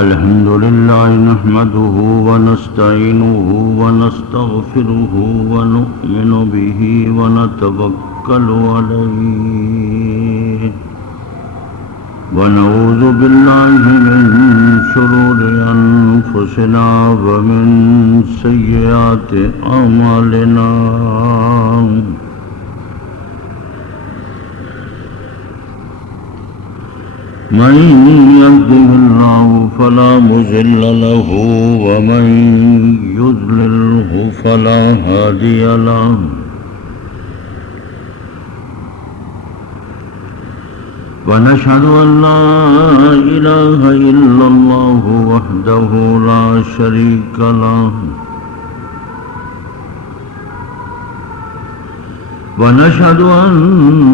الحمد لله نحمده ونستعينه ونستغفره ونؤمن به ونتوكل عليه ونعوذ بالله من شرور أنفسنا ومن سيئات أعمالنا من يهده الله فلا مضل له ومن يضلله فلا هادي له ونشهد أن لا إله إلا الله وحده لا شريك له ونشهد أن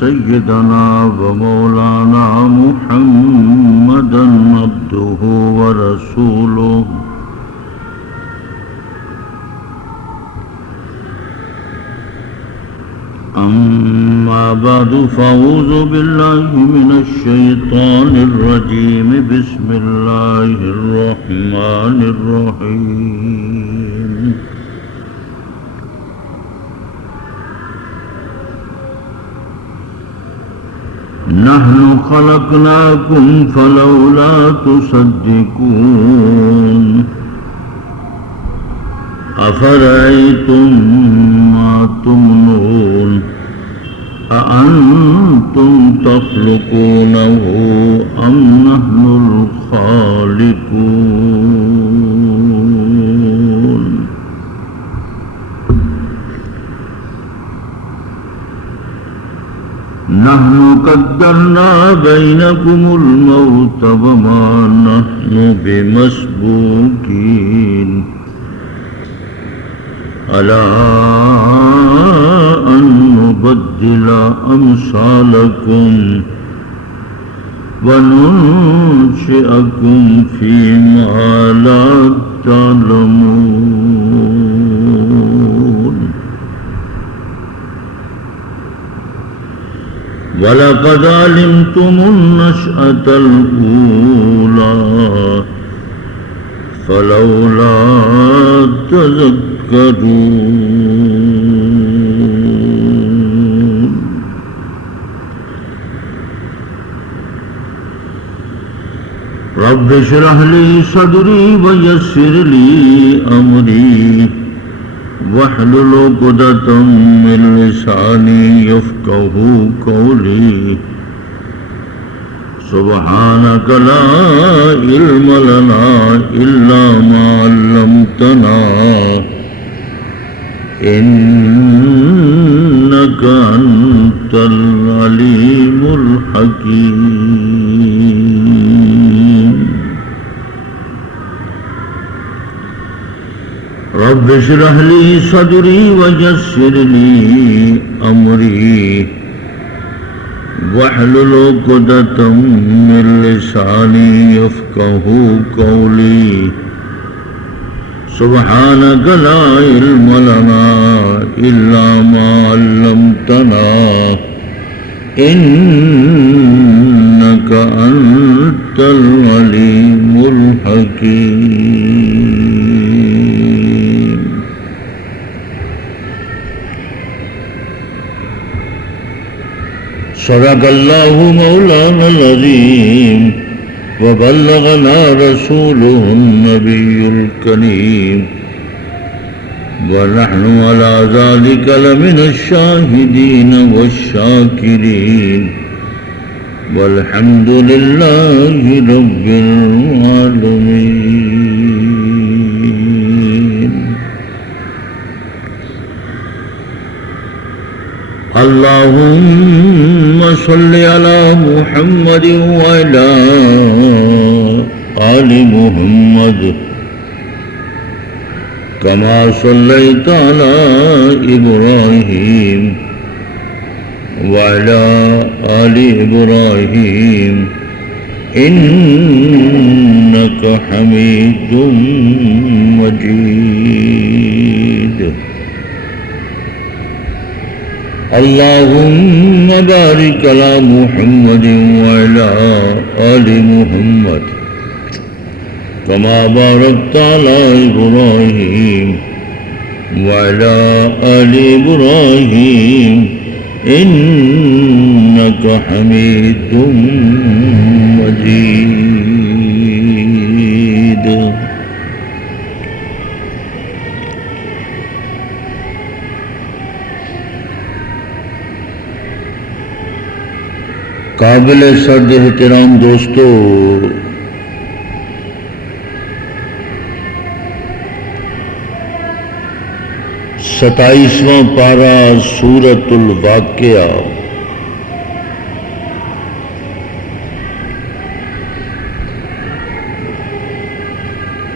سيدنا ومولانا محمدا عبده ورسوله أما بعد فأعوذ بالله من الشيطان الرجيم بسم الله الرحمن الرحيم نحن خلقناكم فلولا تصدقون أفرأيتم ما تمنون أأنتم تخلقونه أم نحن الخالقون نحن قدرنا بينكم الموت وما نحن بمسبوقين ألا أن نبدل أمثالكم وننشئكم فيما لا تعلمون وَلَقَدْ عَلِمْتُمُ النَّشْأَةَ الْأُولَى فَلَوْلَا تَذَكَّرُونَ رَبِّ اشْرَحْ لِي صَدْرِي وَيَسِّرْ لِي أَمْرِي واحلل عقدة من لساني يفقهوا قولي سبحانك لا علم لنا إلا ما علمتنا إنك أنت العليم الحكيم رب اشرح لي صدري ويسر لي أمري واحلل عقدة من لساني يفقهوا قولي سبحانك لا علم لنا إلا ما علمتنا إنك أنت العليم الحكيم صدق الله مولانا العظيم وبلغنا رسوله النبي الكريم ونحن على ذلك لمن الشاهدين والشاكرين والحمد لله رب العالمين اللهم صل على محمد وعلى آل محمد كما صليت على إبراهيم وعلى آل إبراهيم إنك حميد مجيد اللهم بارك على محمد وعلى آل محمد كما باركت على إبراهيم وعلى آل إبراهيم إنك حميد مجيد. قابل صد احترام دوستو، 27واں پارہ سورۃ الواقعہ،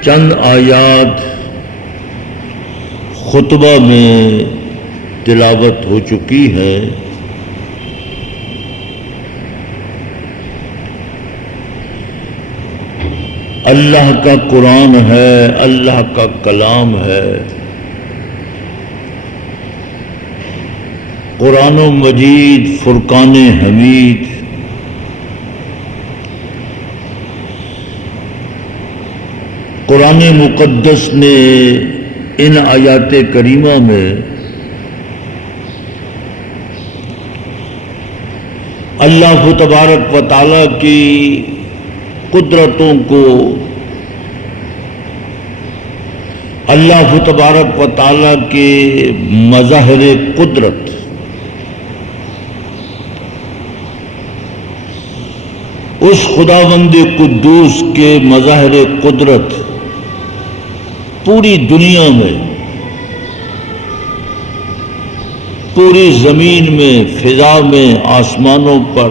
چند آیات خطبہ میں تلاوت ہو چکی ہے. اللہ کا قرآن ہے، اللہ کا کلام ہے. قرآن و مجید، فرقان حمید. قرآن مقدس نے ان آیات کریمہ میں اللہ تبارک و تعالیٰ کی قدرتوں کو، اللہ تبارک و تعالیٰ کے مظاہر قدرت، اس خداوند قدوس کے مظاہر قدرت پوری دنیا میں، پوری زمین میں، فضا میں، آسمانوں پر،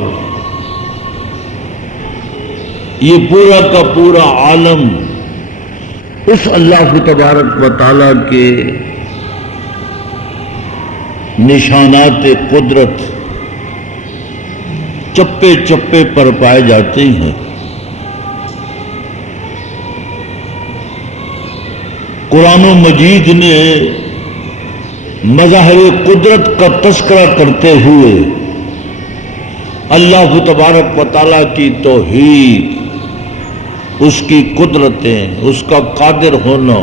یہ پورا کا پورا عالم اس اللہ تبارک و تعالیٰ کے نشانات قدرت چپے چپے پر پائے جاتے ہیں. قرآن و مجید نے مظاہر قدرت کا تذکرہ کرتے ہوئے اللہ تبارک و تعالیٰ کی توحید، اس کی قدرتیں، اس کا قادر ہونا،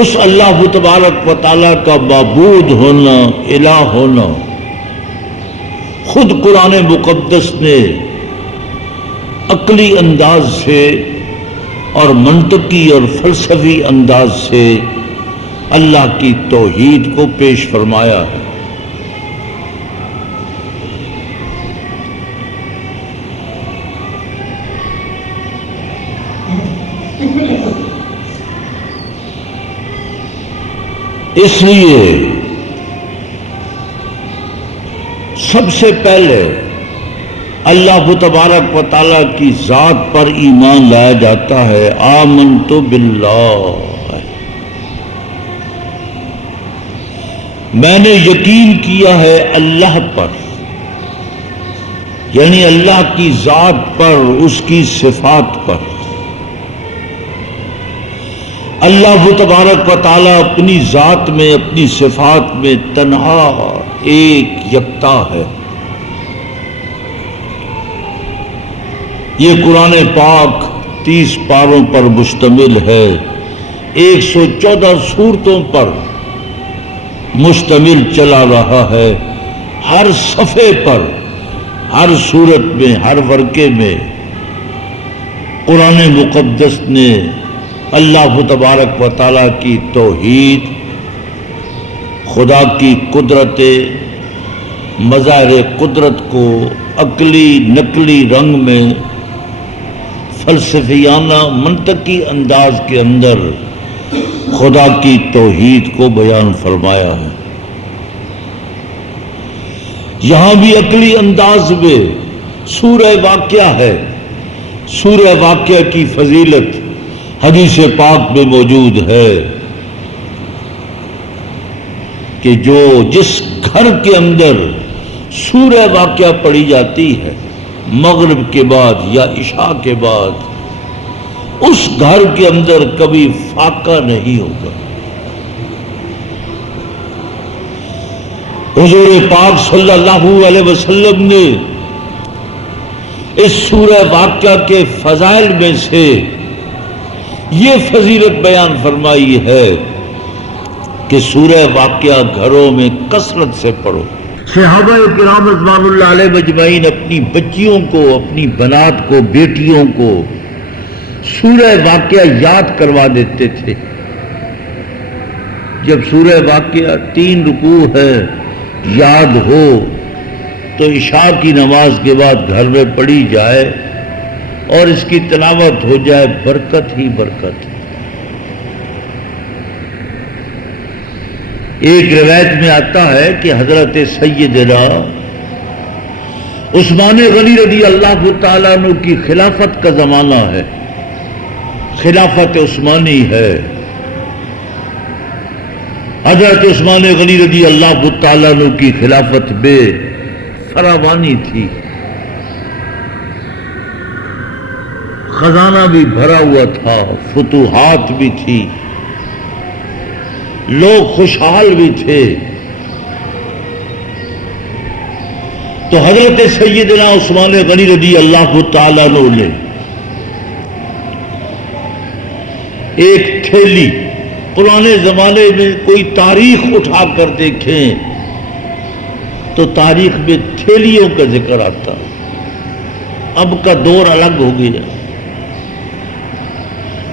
اس اللہ تبارک و تعالیٰ کا معبود ہونا، الہ ہونا، خود قرآن مقدس نے عقلی انداز سے اور منطقی اور فلسفی انداز سے اللہ کی توحید کو پیش فرمایا ہے. اس لیے سب سے پہلے اللہ تبارک و تعالیٰ کی ذات پر ایمان لایا جاتا ہے. آمنت باللہ، میں نے یقین کیا ہے اللہ پر، یعنی اللہ کی ذات پر، اس کی صفات پر. اللہ تبارک و تعالیٰ اپنی ذات میں، اپنی صفات میں تنہا ایک یکتا ہے. یہ قرآن پاک 30 پاروں پر مشتمل ہے، 114 سورتوں پر مشتمل چلا رہا ہے. ہر صفحے پر، ہر سورت میں، ہر ورقے میں قرآن مقدس نے اللہ تبارک و تعالیٰ کی توحید، خدا کی قدرت، مظاہر قدرت کو عقلی نقلی رنگ میں، فلسفیانہ منطقی انداز کے اندر خدا کی توحید کو بیان فرمایا ہے. یہاں بھی عقلی انداز میں سورہ واقعہ ہے. سورہ واقعہ کی فضیلت حدیث پاک میں موجود ہے کہ جس گھر کے اندر سورہ واقعہ پڑھی جاتی ہے مغرب کے بعد یا عشاء کے بعد، اس گھر کے اندر کبھی فاقہ نہیں ہوگا. حضور پاک صلی اللہ علیہ وسلم نے اس سورہ واقعہ کے فضائل میں سے یہ فضیلت بیان فرمائی ہے کہ سورہ واقعہ گھروں میں کثرت سے پڑھو۔ صحابہ کرام رضوان اللہ علیہ مجمعین اپنی بچیوں کو، اپنی بنات کو، بیٹیوں کو سورہ واقعہ یاد کروا دیتے تھے۔ جب سورہ واقعہ 3 رکوع ہے یاد ہو تو عشاء کی نماز کے بعد گھر میں پڑھی جائے اور اس کی تلاوت ہو جائے، برکت ہی برکت۔ ایک روایت میں آتا ہے کہ حضرت سیدنا عثمان غنی رضی اللہ تعالیٰ عنہ کی خلافت کا زمانہ ہے، خلافت عثمانی ہے۔ حضرت عثمان غنی رضی اللہ تعالیٰ عنہ کی خلافت بے فراوانی تھی، خزانہ بھی بھرا ہوا تھا، فتوحات بھی تھی، لوگ خوشحال بھی تھے۔ تو حضرت سیدنا عثمان غنی رضی اللہ تعالیٰ عنہ نے ایک تھیلی، پرانے زمانے میں کوئی تاریخ اٹھا کر دیکھیں تو تاریخ میں تھیلیوں کا ذکر آتا، اب کا دور الگ ہو گیا،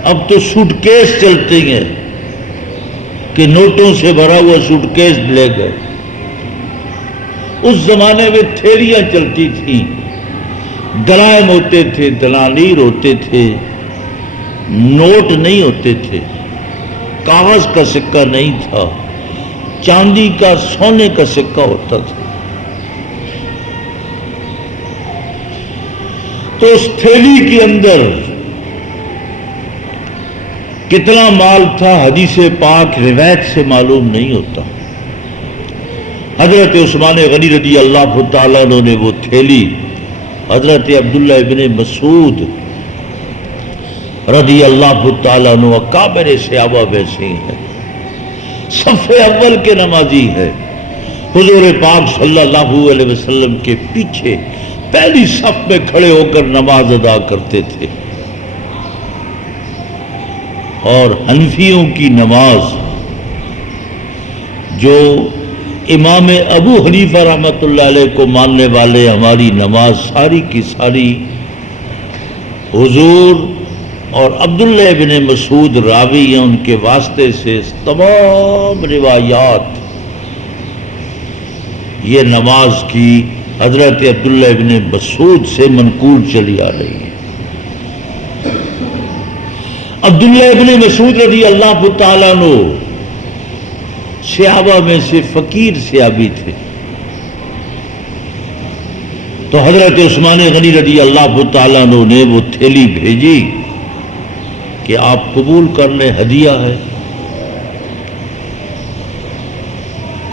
اب تو سوٹ کیس چلتے ہیں کہ نوٹوں سے بھرا ہوا سوٹ کیس لے گئے۔ اس زمانے میں تھیلیاں چلتی تھیں، دلائم ہوتے تھے، دنانیر ہوتے تھے، نوٹ نہیں ہوتے تھے، کاغذ کا سکہ نہیں تھا، چاندی کا، سونے کا سکہ ہوتا تھا۔ تو اس تھیلی کے اندر کتنا مال تھا حدیث پاک روایت سے معلوم نہیں ہوتا۔ حضرت عثمان غنی رضی اللہ تعالیٰ عنہ نے وہ تھیلی حضرت عبداللہ ابن مسعود رضی اللہ تعالیٰ عنہ اکابر صحابہ میں سے ہیں، صف اول کے نمازی ہے، حضور پاک صلی اللہ علیہ وسلم کے پیچھے پہلی صف میں کھڑے ہو کر نماز ادا کرتے تھے۔ اور حنفیوں کی نماز، جو امام ابو حنیفہ رحمۃ اللہ علیہ کو ماننے والے، ہماری نماز ساری کی ساری حضور اور عبداللہ ابن مسعود راوی ہیں، ان کے واسطے سے تمام روایات یہ نماز کی حضرت عبداللہ ابن مسعود سے منقول چلی آ رہی ہے۔ عبداللہ ابن مسعود رضی اللہ تعالیٰ عنہ صحابہ میں سے فقیر صحابی تھے۔ تو حضرت عثمان غنی رضی اللہ تعالیٰ عنہ نے وہ تھیلی بھیجی کہ آپ قبول کر لیں، ہدیہ ہے۔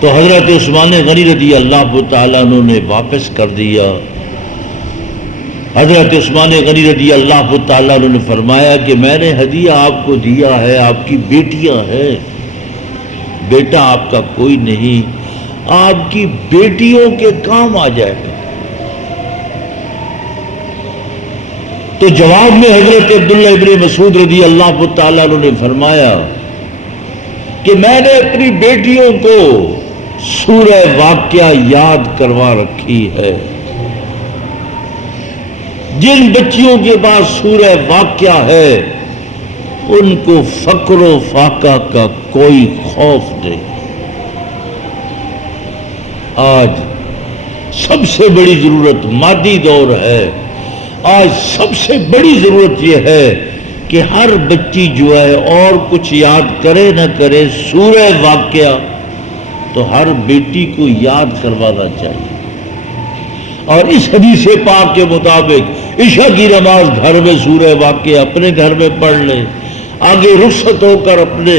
تو حضرت عثمان غنی رضی اللہ تعالیٰ عنہ نے واپس کر دیا۔ حضرت عثمان غنی رضی اللہ تعالیٰ عنہ نے فرمایا کہ میں نے ہدیہ آپ کو دیا ہے، آپ کی بیٹیاں ہیں، بیٹا آپ کا کوئی نہیں، آپ کی بیٹیوں کے کام آ جائے گا۔ تو جواب میں حضرت عبداللہ ابن مسعود رضی اللہ تعالیٰ عنہ نے فرمایا کہ میں نے اپنی بیٹیوں کو سورہ واقعہ یاد کروا رکھی ہے۔ جن بچیوں کے پاس سورہ واقعہ ہے ان کو فقر و فاقہ کا کوئی خوف نہیں۔ آج سب سے بڑی ضرورت مادی دور ہے، آج سب سے بڑی ضرورت یہ ہے کہ ہر بچی جو ہے اور کچھ یاد کرے نہ کرے، سورہ واقعہ تو ہر بیٹی کو یاد کروانا چاہیے۔ اور اس حدیث پاک کے مطابق عشاء کی نماز گھر میں سورہ واقعہ اپنے گھر میں پڑھ لے، آگے رخصت ہو کر اپنے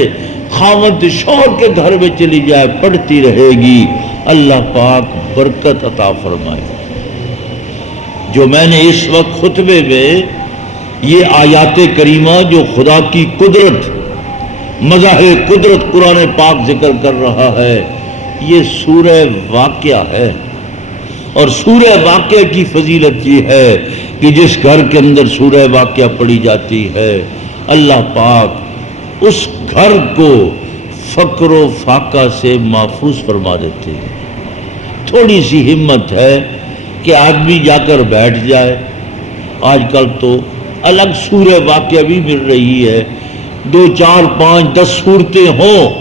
خاوند شوہر کے گھر میں چلی جائے، پڑھتی رہے گی، اللہ پاک برکت عطا فرمائے۔ جو میں نے اس وقت خطبے میں یہ آیات کریمہ جو خدا کی قدرت، مظاہر قدرت قرآن پاک ذکر کر رہا ہے، یہ سورہ واقعہ ہے۔ اور سورہ واقعہ کی فضیلت یہ ہے کہ جس گھر کے اندر سورہ واقعہ پڑھی جاتی ہے اللہ پاک اس گھر کو فقر و فاقہ سے محفوظ فرما دیتے ہیں۔ تھوڑی سی ہمت ہے کہ آدمی جا کر بیٹھ جائے، آج کل تو الگ سورہ واقعہ بھی مل رہی ہے، 2 4 5 10 صورتیں ہوں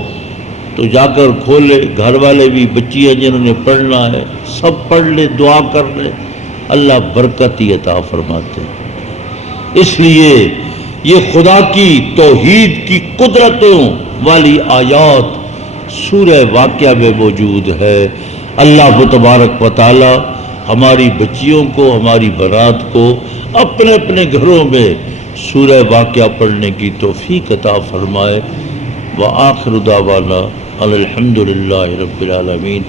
تو جا کر کھولے، گھر والے بھی، بچیاں جنہوں نے پڑھنا ہے سب پڑھ لے، دعا کر لے، اللہ برکت ہی عطا فرماتے ہیں۔ اس لیے یہ خدا کی توحید کی قدرتوں والی آیات سورہ واقعہ میں موجود ہے۔ اللہ تبارک و تعالی ہماری بچیوں کو، ہماری بنات کو اپنے اپنے گھروں میں سورہ واقعہ پڑھنے کی توفیق عطا فرمائے۔ وآخر دعوانا الحمدللہ رب العالمین۔